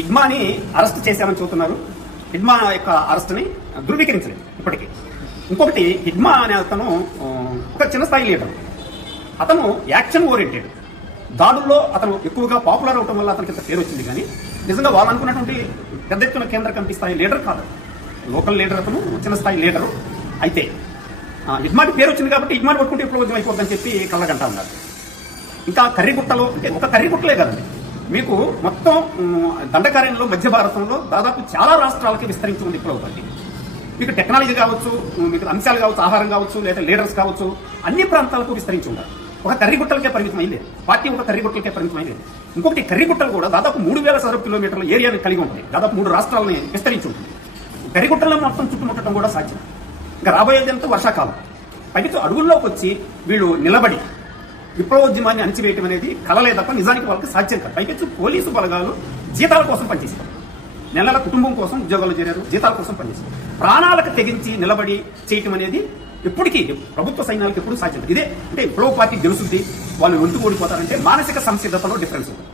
హిడ్మాని arrest చేశామని చెబుతున్నారు. హిడ్మా యొక్క అరెస్ట్ని ధృవీకరించలేదు ఇప్పటికీ. ఇంకొకటి, హిడ్మా అనే అతను ఒక చిన్న స్థాయి లీడర్. అతను యాక్షన్ ఓరియంటెడ్. దాడుల్లో అతను ఎక్కువగా పాపులర్ అవటం వల్ల అతనికి ఇంత పేరు వచ్చింది. కానీ నిజంగా వాళ్ళు అనుకున్నటువంటి పెద్ద ఎత్తున కేంద్ర కమిటీ స్థాయి లీడర్ కాదు. లోకల్ లీడర్, అతను చిన్న స్థాయి లీడరు. అయితే హిడ్మాకి పేరు వచ్చింది కాబట్టి హిడ్మాని పట్టుకుంటే ఇప్పుడు ఉద్యమం అయిపోతుందని చెప్పి కళ్ళగంటా ఉన్నారు. ఇంకా కర్రీగుట్టలో, అంటే ఒక కర్రీగుట్టలే కదండి, మీకు మొత్తం దండకార్యంలో మధ్య భారతంలో దాదాపు చాలా రాష్ట్రాలకి విస్తరించి ఉంది విప్లవ పార్టీ. మీకు టెక్నాలజీ కావచ్చు, మీకు అంశాలు కావచ్చు, ఆహారం కావచ్చు, లేదా లీడర్స్ కావచ్చు, అన్ని ప్రాంతాలకు విస్తరించి ఉంటారు. ఒక కర్రీగుట్టలకే పరిమితం అయ్యలేదు పార్టీ, ఒక కర్రీగుట్టలకే పరిమితం అయ్యలేదు. ఇంకొకటి, కర్రీగుట్టలు కూడా దాదాపు 3000 చదరపు కిలోమీటర్ల ఏరియాని కలిగి ఉంటుంది. దాదాపు 3 రాష్ట్రాలని విస్తరించి ఉంటుంది. కర్రీగుట్టల్లో మొత్తం చుట్టుముట్టడం కూడా సాధ్యం. ఇంకా రాబోయేదంతా వర్షాకాలం. పైకి అడుగుల్లోకి వచ్చి వీళ్ళు నిలబడి విప్లవోద్యమాన్ని అణచివేయటం అనేది కలలే తప్ప నిజానికి వాళ్ళకి సాధ్యం కాదు. పైకి పోలీసు బలగాలు జీతాల కోసం పనిచేస్తారు. నెలల కుటుంబం కోసం ఉద్యోగాలు చేరారు, జీతాల కోసం పనిచేస్తారు. ప్రాణాలకు తెగించి నిలబడి చేయటం అనేది ఎప్పటికీ ప్రభుత్వ సైన్యాలకు ఎప్పుడు సాధ్యం. ఇదే అంటే విప్లవ పార్టీ గెలుస్తుంది, వాళ్ళు ఒంటు ఓడిపోతారంటే మానసిక సంసిద్ధతలో డిఫరెన్స్ ఉంటుంది.